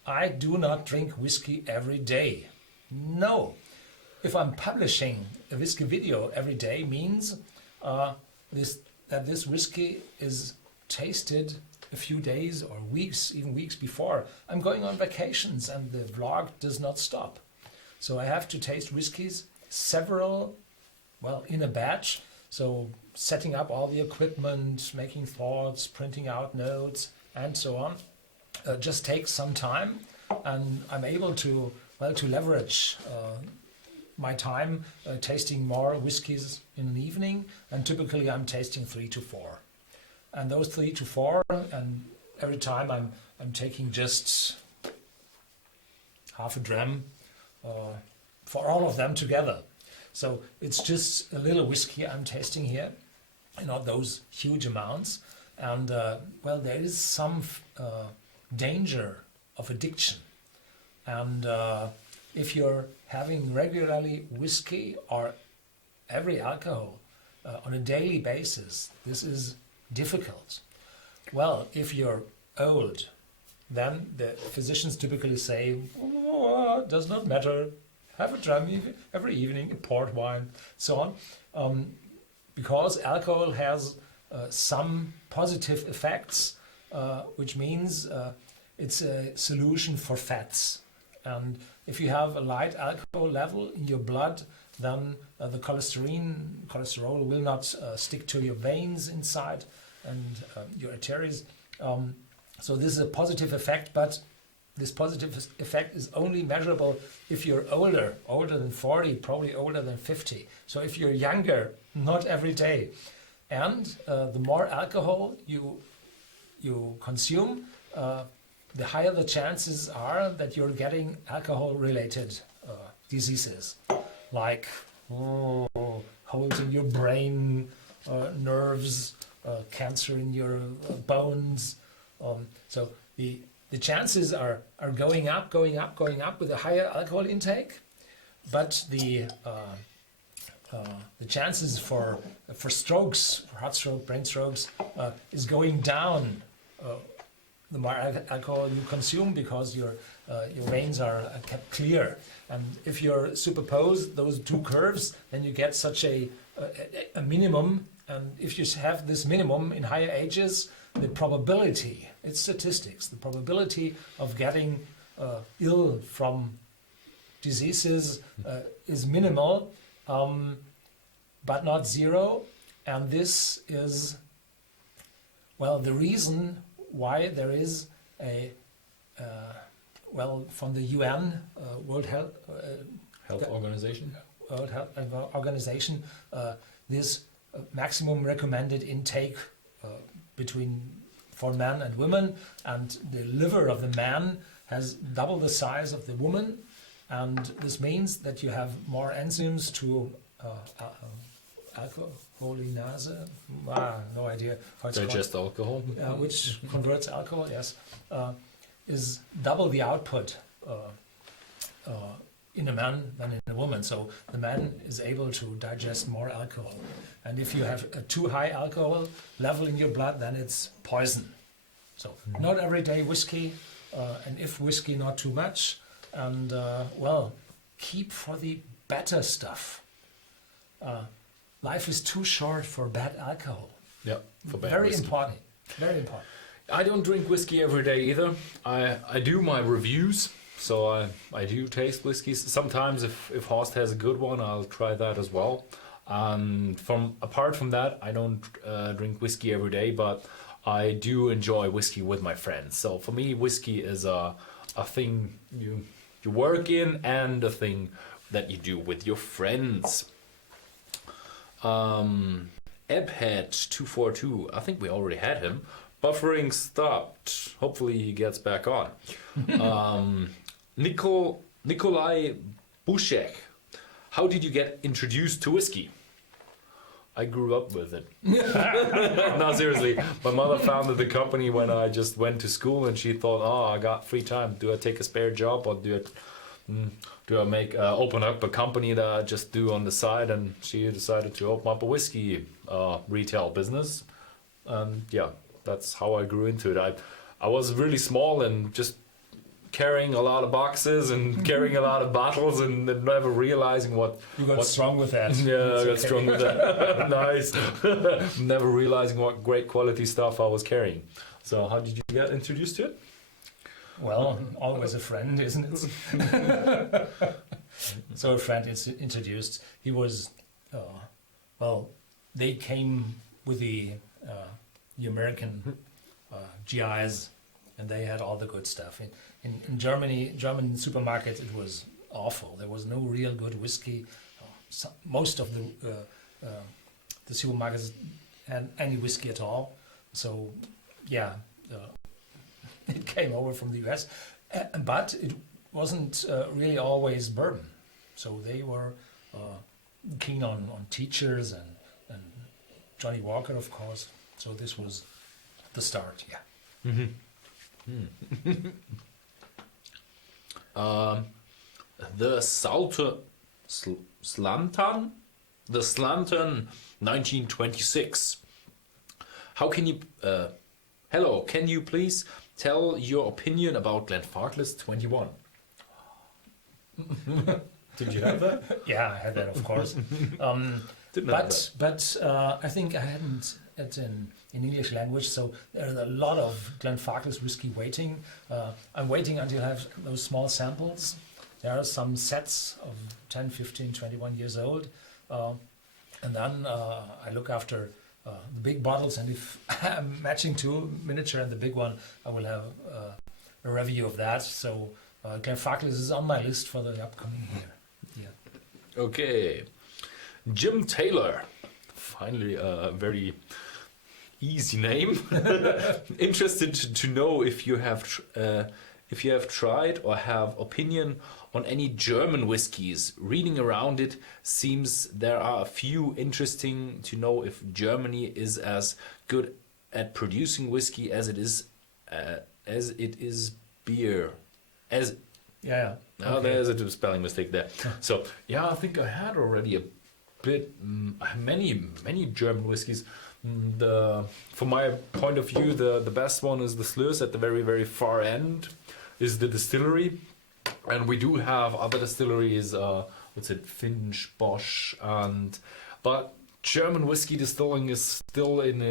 I do not drink whiskey every day. No. If I'm publishing a whiskey video every day means that this whiskey is tasted a few days or weeks, even weeks before. I'm going on vacations and the vlog does not stop. So I have to taste whiskeys in a batch. So setting up all the equipment, making thoughts, printing out notes, and so on, just takes some time, and I'm able to leverage my time tasting more whiskies in an evening, and typically I'm tasting 3 to 4. And those 3 to 4, and every time I'm taking just half a dram for all of them together. So it's just a little whiskey I'm tasting here, not those huge amounts. And well, there is some danger of addiction. And if you're having regularly whiskey or every alcohol on a daily basis, this is difficult. Well, if you're old, then the physicians typically say, oh, it does not matter, have a dram every evening, a port wine, so on, because alcohol has some positive effects, which means it's a solution for fats. And if you have a light alcohol level in your blood, then the cholesterol will not stick to your veins inside and your arteries. So this is a positive effect, but this positive effect is only measurable if you're older than 40, probably older than 50. So if you're younger, not every day. And the more alcohol you consume, the higher the chances are that you're getting alcohol-related diseases, like holes in your brain, nerves, cancer in your bones. So the chances are going up with a higher alcohol intake, but the chances for strokes, for heart stroke, brain strokes, is going down the more alcohol you consume, because your veins are kept clear. And if you superpose those two curves, then you get such a minimum. And if you have this minimum in higher ages, the probability, it's statistics, the probability of getting ill from diseases is minimal, but not zero. And this is, well, the reason why there is a, from the UN, World Health Organization, this maximum recommended intake for men and women, and the liver of the man has double the size of the woman, and this means that you have more enzymes to alcoholinase, no idea how it's digest called. Alcohol, which converts alcohol, yes, is double the output in a man than in a woman. So the man is able to digest more alcohol. And if you have a too high alcohol level in your blood, then it's poison. So not every day whiskey, and if whiskey, not too much. And well, keep for the better stuff. Life is too short for bad alcohol. Yeah, for bad Very whiskey. important. Very important. I don't drink whiskey every day either. I do my reviews, so I do taste whiskeys. Sometimes if Horst has a good one, I'll try that as well. Apart from that, I don't drink whiskey every day, but I do enjoy whiskey with my friends. So for me, whiskey is a thing you work in, and a thing that you do with your friends. Ebhead242, I think we already had him. Buffering stopped. Hopefully he gets back on. Nikolai Bushek, how did you get introduced to whiskey? I grew up with it. No, seriously. My mother founded the company when I just went to school, and she thought, oh, I got free time. Do I take a spare job, or do I open up a company that I just do on the side? And she decided to open up a whiskey retail business. And yeah, that's how I grew into it. I was really small and just carrying a lot of boxes and carrying a lot of bottles, and never realizing what... You got strong with that. Yeah, I got strong with that. Nice. Never realizing what great quality stuff I was carrying. So how did you get introduced to it? Well, always a friend, isn't it? So a friend is introduced. He was, they came with the American GIs, and they had all the good stuff. In Germany, German supermarkets, it was awful. There was no real good whiskey. Most of the supermarkets had any whiskey at all. So, yeah, it came over from the US, but it wasn't really always bourbon. So they were keen on teachers and Johnny Walker, of course. So this was the start, yeah. The Slantan 1926. How can you... hello, can you please tell your opinion about Glenfarclas 21? Did you have that? Yeah, I had that, of course. But I think I hadn't it in English language, so there are a lot of Glenfarclas whiskey waiting. I'm waiting until I have those small samples. There are some sets of 10, 15, 21 years old. And then I look after the big bottles, and if I'm matching two, miniature and the big one, I will have a review of that. So Glenfarclas is on my list for the upcoming year. Yeah. Okay. Jim Taylor. Finally, a very easy name. Interested to know if you have tried or have opinion on any German whiskies. Reading around it seems there are a few. Interesting to know if Germany is as good at producing whiskey as it is beer. Yeah. Oh, Okay. there's a spelling mistake there. So yeah, I think I had already a bit many German whiskies. From my point of view, the best one is the Sluis at the very, very far end, is the distillery. And we do have other distilleries, Finch, Bosch, but German whiskey distilling is still in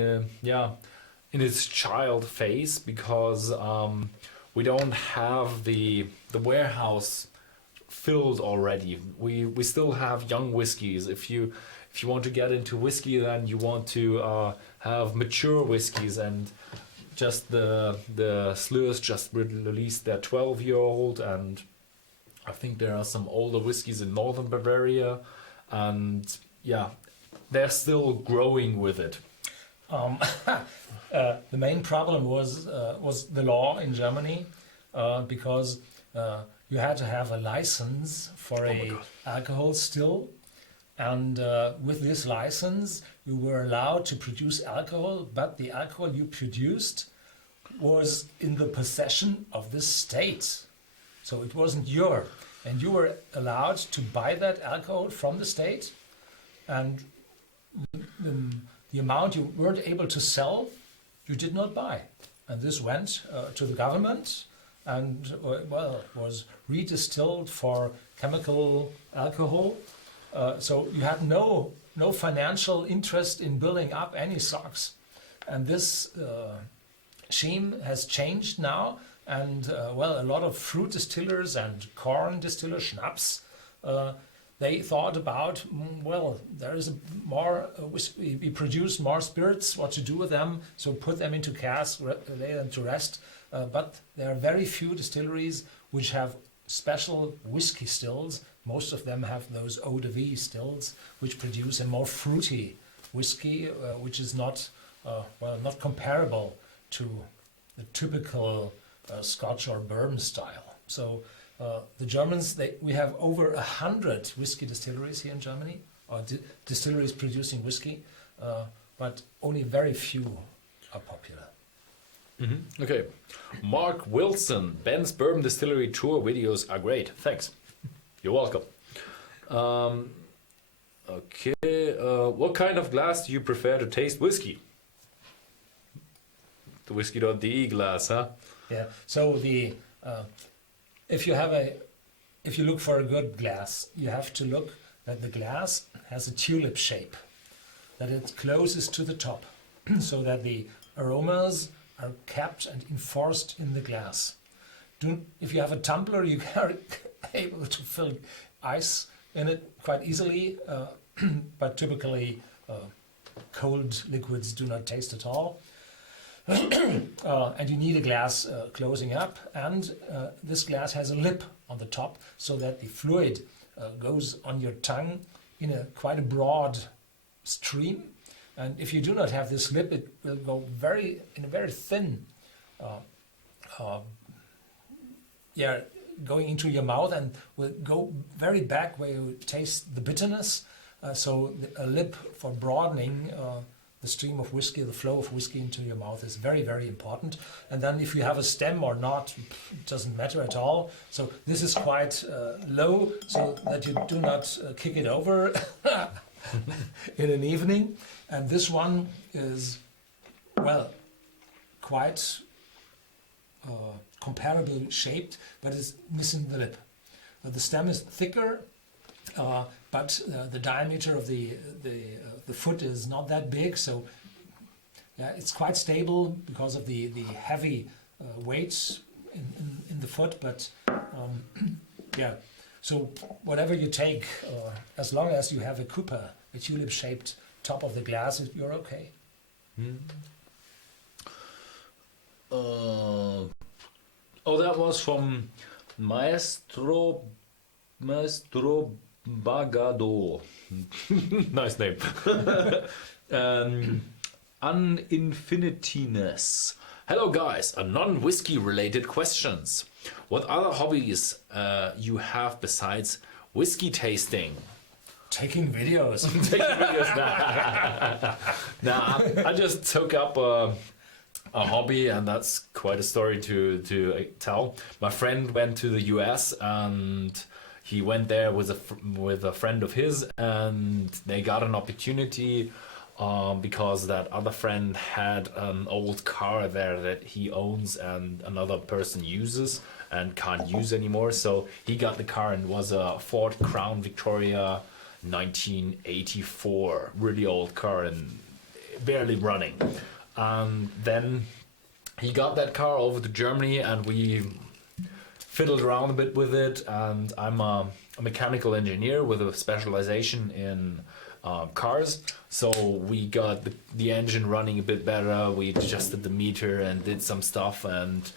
its child phase, because we don't have the warehouse filled already. We still have young whiskies. If you want to get into whiskey, then you want to have mature whiskies, and just the Sluis just released their 12-year-old, and I think there are some older whiskies in northern Bavaria, and yeah, they're still growing with it. The main problem was the law in Germany, because you had to have a license for alcohol still, and with this license you were allowed to produce alcohol, but the alcohol you produced was in the possession of the state, so it wasn't yours, and you were allowed to buy that alcohol from the state, and the amount you weren't able to sell, you did not buy. And this went to the government, and was redistilled for chemical alcohol. So you had no financial interest in building up any stocks. And this scheme has changed now, and a lot of fruit distillers and corn distillers, schnapps, they thought about, there is more, we produce more spirits, what to do with them, so put them into casks, lay them to rest. But there are very few distilleries which have special whiskey stills. Most of them have those eau de vie stills, which produce a more fruity whiskey, which is not comparable to the typical Scotch or bourbon style. So the Germans, we have over 100 whiskey distilleries here in Germany, or distilleries producing whiskey, but only very few are popular. Mm-hmm. Okay. Mark Wilson, Ben's Bourbon Distillery Tour videos are great. Thanks. You're welcome. Okay. What kind of glass do you prefer to taste whiskey? The Whisky.de glass, huh? Yeah. So if you look for a good glass, you have to look that the glass has a tulip shape, that it closes to the top, so that the aromas are kept and enforced in the glass. If you have a tumbler, you are able to fill ice in it quite easily, but typically cold liquids do not taste at all. And you need a glass closing up, and this glass has a lip on the top so that the fluid goes on your tongue in quite a broad stream. And if you do not have this lip, it will go in a very thin, going into your mouth, and will go very back where you taste the bitterness. So a lip for broadening the stream of whiskey, the flow of whiskey into your mouth is very, very important. And then if you have a stem or not, it doesn't matter at all. So this is quite low, so that you do not kick it over in an evening. And this one is, well, quite comparably shaped, but it's missing the lip. The stem is thicker, but the diameter of the foot is not that big, so yeah, it's quite stable because of the heavy weights in the foot. But yeah, so whatever you take, as long as you have a Cooper, a tulip-shaped top of the glass, you're okay. Oh, that was from Maestro Bagado. Nice name. Uninfiniteness. Hello guys, a non-whiskey related questions. What other hobbies you have besides whiskey tasting? Taking videos. Taking videos. Nah, I just took up a hobby, and that's quite a story to tell. My friend went to the US, and he went there with a friend of his, and they got an opportunity because that other friend had an old car there that he owns and another person uses and can't use anymore. So he got the car, and it was a Ford Crown Victoria 1984, really old car and barely running. And then he got that car over to Germany, and we fiddled around a bit with it. And I'm a mechanical engineer with a specialization in cars, so we got the engine running a bit better. We adjusted the meter and did some stuff, and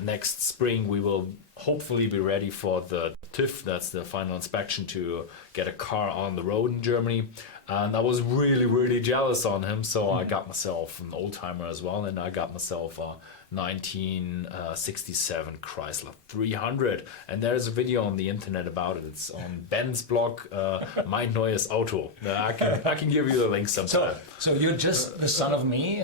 next spring we will hopefully be ready for the TÜV, that's the final inspection, to get a car on the road in Germany. And I was really, really jealous on him, so I got myself an old timer as well, and I got myself a 1967 Chrysler 300. And there's a video on the internet about it. It's on Ben's blog, Mein Neues Auto. I can give you the link sometime. So you're just the son of me.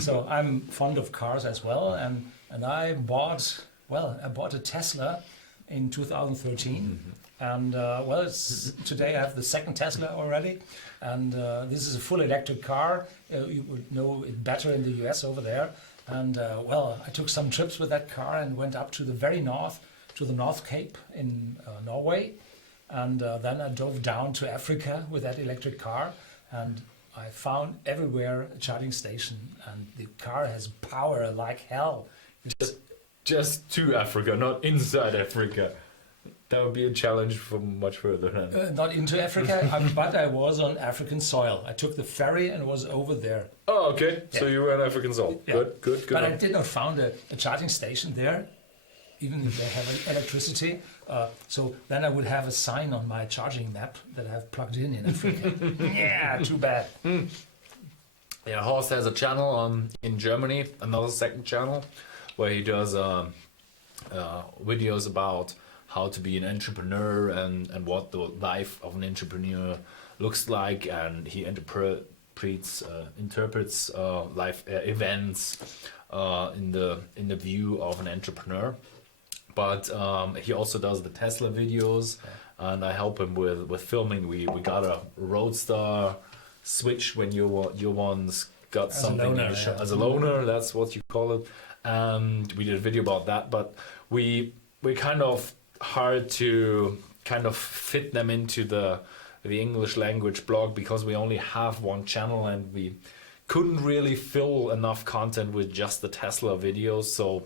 So I'm fond of cars as well, and I bought a Tesla in 2013. And today I have the second Tesla already, and this is a full electric car. You would know it better in the US over there. And I took some trips with that car and went up to the very north, to the North Cape in Norway. And then I drove down to Africa with that electric car, and I found everywhere a charging station, and the car has power like hell. Just to Africa, not inside Africa. That would be a challenge from much further. Not into Africa, but I was on African soil. I took the ferry and was over there. Oh, okay. Yeah. So you were on African soil. Yeah. Good. But I did not find a charging station there, even if they have electricity. So then I would have a sign on my charging map that I have plugged in Africa. Yeah, too bad. Yeah, Horst has a channel in Germany, another second channel, where he does videos about how to be an entrepreneur and what the life of an entrepreneur looks like, and he interprets life events in the view of an entrepreneur. But he also does the Tesla videos, and I help him with filming. We got a Roadster switch when your one's got as something as a loaner, that's what you call it. And we did a video about that, but we kind of hard to kind of fit them into the English language blog because we only have one channel, and we couldn't really fill enough content with just the Tesla videos. So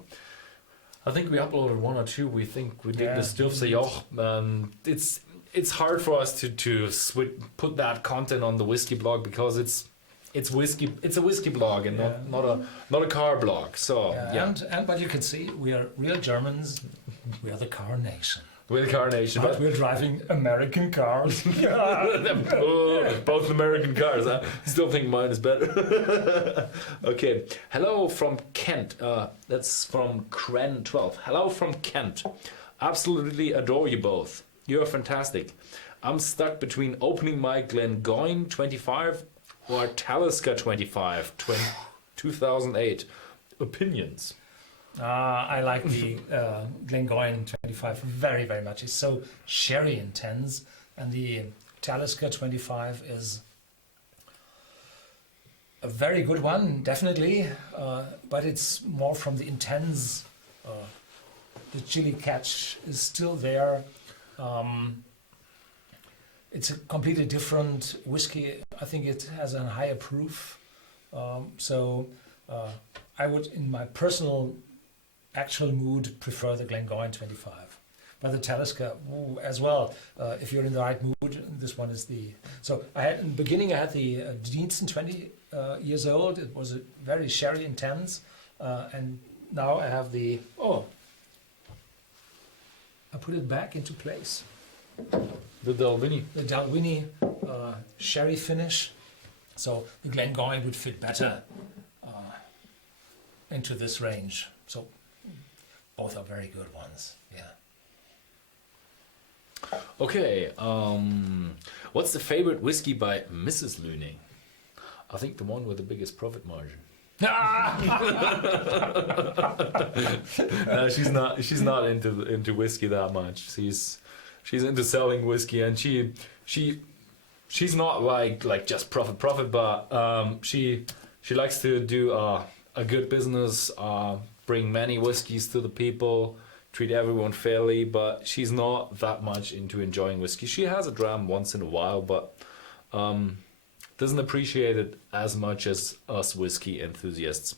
I think we uploaded one or two. We think we did the Stürfse Joch, and it's hard for us to put that content on the whiskey blog because it's it's whiskey. It's a whiskey blog and not a car blog. So yeah. And but you can see we are real Germans. We are the car nation. We're the car nation, but we're driving American cars. Both American cars. I still think mine is better. Okay. Hello from Kent. That's from Cren12. Hello from Kent. Absolutely adore you both. You're fantastic. I'm stuck between opening my Glengoyne 25 or Talisker 25 2008. Opinions. I like the Glengoyne 25 very, very much. It's so sherry intense, and the Talisker 25 is a very good one, definitely, but it's more from the intense. The chili catch is still there. It's a completely different whiskey. I think it has a higher proof. So I would, in my personal actual mood, prefer the Glengoyne 25. But the Talisker as well, if you're in the right mood, this one is the... So I had, in the beginning I had the Diensten 20 years old. It was a very sherry intense. And now I have the... I put it back into place. The Dalwhinnie. The Dalwhinnie sherry finish. So the Glengoyne would fit better into this range. So both are very good ones. Yeah. Okay. What's the favorite whiskey by Mrs. Luening? I think the one with the biggest profit margin. No, she's not into whiskey that much. She's into selling whiskey, and she's not like just profit, but she likes to do a good business, bring many whiskeys to the people, treat everyone fairly, but she's not that much into enjoying whiskey. She has a dram once in a while, but doesn't appreciate it as much as us whiskey enthusiasts.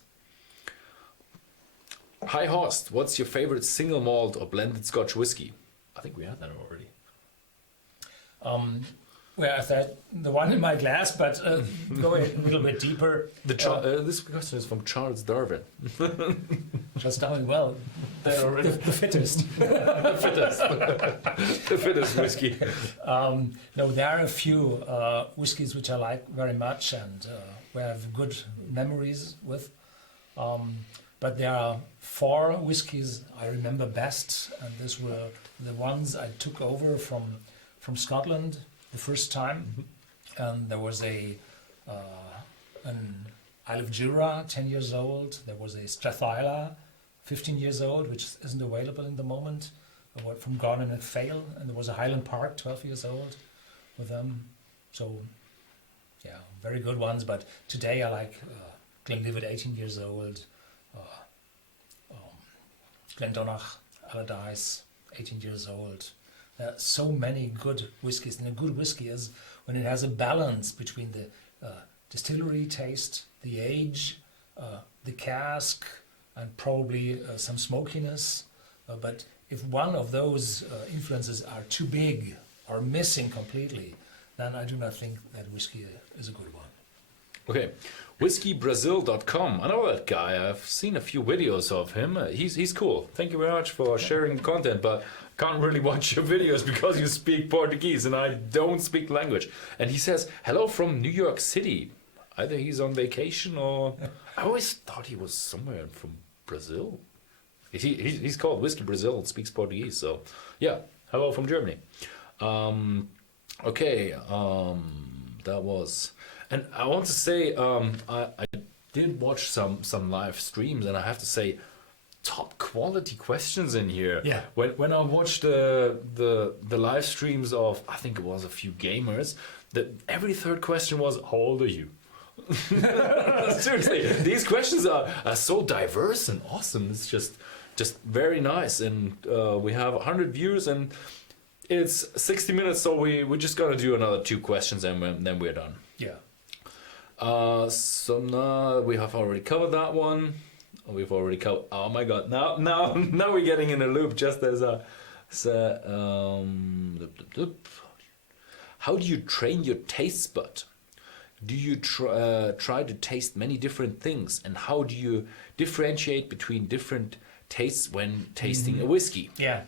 Hi Horst, what's your favorite single malt or blended Scotch whiskey? I think we had that already. Well, I thought the one in my glass, but go a little bit deeper. This question is from Charles Darwin. Just Darwin, well, the fittest. The fittest. The fittest whiskey. No, there are a few whiskies which I like very much and where I have good memories with. But there are 4 whiskies I remember best, and these were the ones I took over from Scotland the first time. And there was an Isle of Jura, 10 years old. There was a Strathisla, 15 years old, which isn't available in the moment, from Garden and Fale. And there was a Highland Park, 12 years old, with them. So, yeah, very good ones. But today I like Glenlivet, 18 years old, Glendonach, Allardyce, 18 years old. There are so many good whiskies, and a good whiskey is when it has a balance between the distillery taste, the age, the cask, and probably some smokiness. But if one of those influences are too big or missing completely, then I do not think that whiskey is a good one. Okay, whiskybrazil.com. I know that guy. I've seen a few videos of him. He's cool. Thank you very much for sharing the content, but I can't really watch your videos because you speak Portuguese and I don't speak the language. And he says, hello from New York City. Either he's on vacation or... I always thought he was somewhere from Brazil. He's called Whiskey Brazil and speaks Portuguese, so yeah, hello from Germany. That was... And I want to say, I did watch some live streams, and I have to say, top quality questions in here. Yeah. When I watched the live streams of, I think it was a few gamers, every third question was, how old are you? Seriously, these questions are so diverse and awesome. It's just very nice, and we have 100 views, and it's 60 minutes, so we just gotta do another 2 questions, and then we're done. Yeah. So now we have already covered that one. We've already covered. Oh my God! Now we're getting in a loop. Just as how do you train your taste bud? do you try to taste many different things, and how do you differentiate between different tastes when tasting a whiskey? Yeah.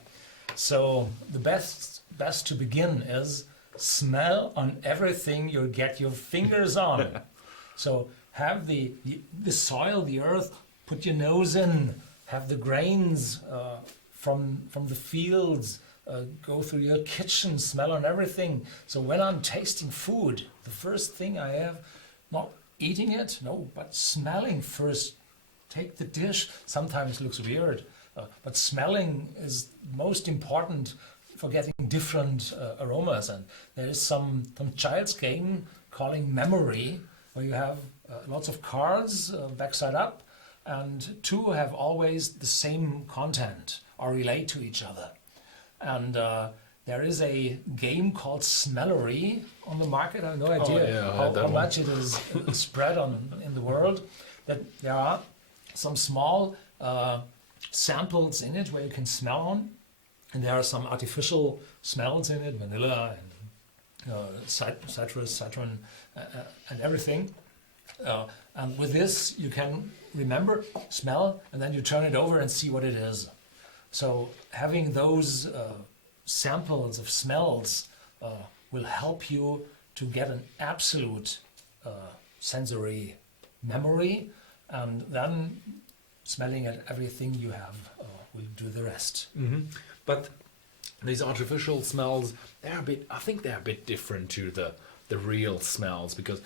So the best to begin is smell on everything you get your fingers on. So have the soil, the earth, put your nose in, have the grains from the fields, go through your kitchen, smell on everything. So when I'm tasting food, the first thing I have, not eating it, no, but smelling first. Take the dish. Sometimes it looks weird, but smelling is most important for getting different aromas. And there is some child's game calling memory, where you have lots of cards backside up, and two have always the same content or relate to each other. And there is a game called Smellery on the market. I have no idea how much it is spread in the world. That there are some small samples in it where you can smell on, and there are some artificial smells in it, vanilla and citrus, citron, and everything. And with this, you can remember, smell, and then you turn it over and see what it is. So having those samples of smells will help you to get an absolute sensory memory, and then smelling at everything you have will do the rest. Mm-hmm. But these artificial smells, I think they're a bit different to the real smells, because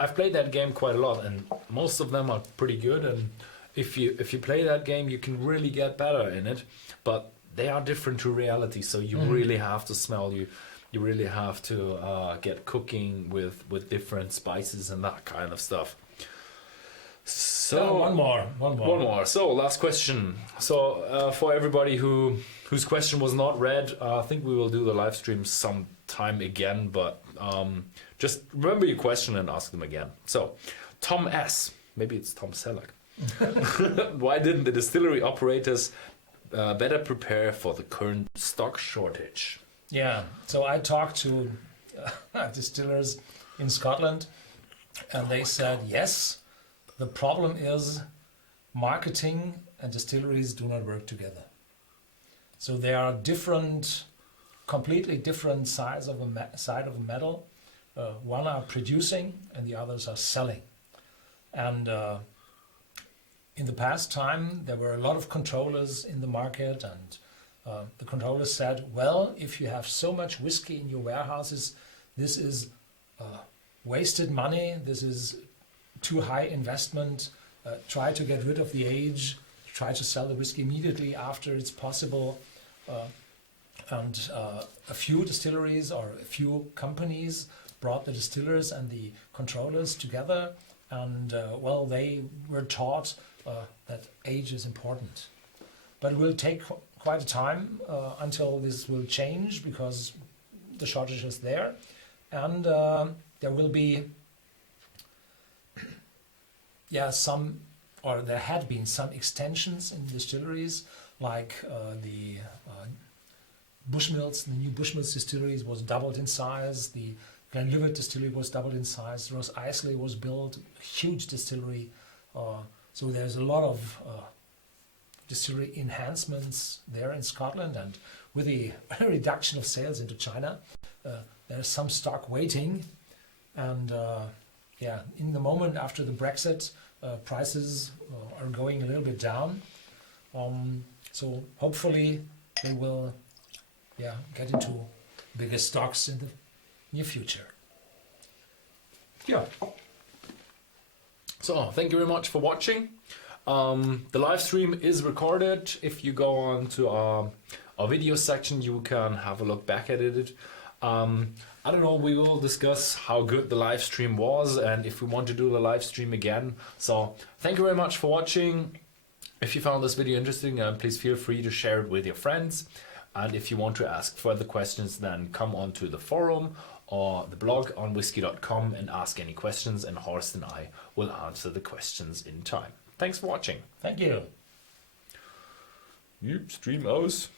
I've played that game quite a lot, and most of them are pretty good. And if you play that game, you can really get better in it. But they are different to reality, so you really have to smell. You really have to get cooking with different spices and that kind of stuff. So one more. So last question. So for everybody whose question was not read, I think we will do the live stream sometime again. But just remember your question and ask them again. So Tom S. Maybe it's Tom Selleck. Why didn't the distillery operators better prepare for the current stock shortage? Yeah. So I talked to distillers in Scotland, and they said yes. The problem is marketing and distilleries do not work together. So they are different, completely different sides of a medal. One are producing and the others are selling. And in the past time, there were a lot of controllers in the market, and the controllers said, well, if you have so much whiskey in your warehouses, this is wasted money, this is too high investment, try to get rid of the age, try to sell the whiskey immediately after it's possible. And a few distilleries or a few companies brought the distillers and the controllers together, and they were taught that age is important. But it will take quite a time until this will change, because the shortage is there, and there will be there had been some extensions in distilleries, like the Bushmills, the new Bushmills distilleries was doubled in size, the Glenlivet distillery was doubled in size, Ross Islay was built, a huge distillery. So there's a lot of distillery enhancements there in Scotland, and with the reduction of sales into China, there's some stock waiting, and in the moment after the Brexit, prices are going a little bit down. So hopefully they will get into bigger stocks in the near future. Yeah. So thank you very much for watching. The live stream is recorded. If you go on to our video section, you can have a look back at it. I don't know, we will discuss how good the live stream was and if we want to do the live stream again. So thank you very much for watching. If you found this video interesting, please feel free to share it with your friends. And if you want to ask further questions, then come onto the forum or the blog on Whisky.com and ask any questions, and Horst and I will answer the questions in time. Thanks for watching. Thank you. Stream aus.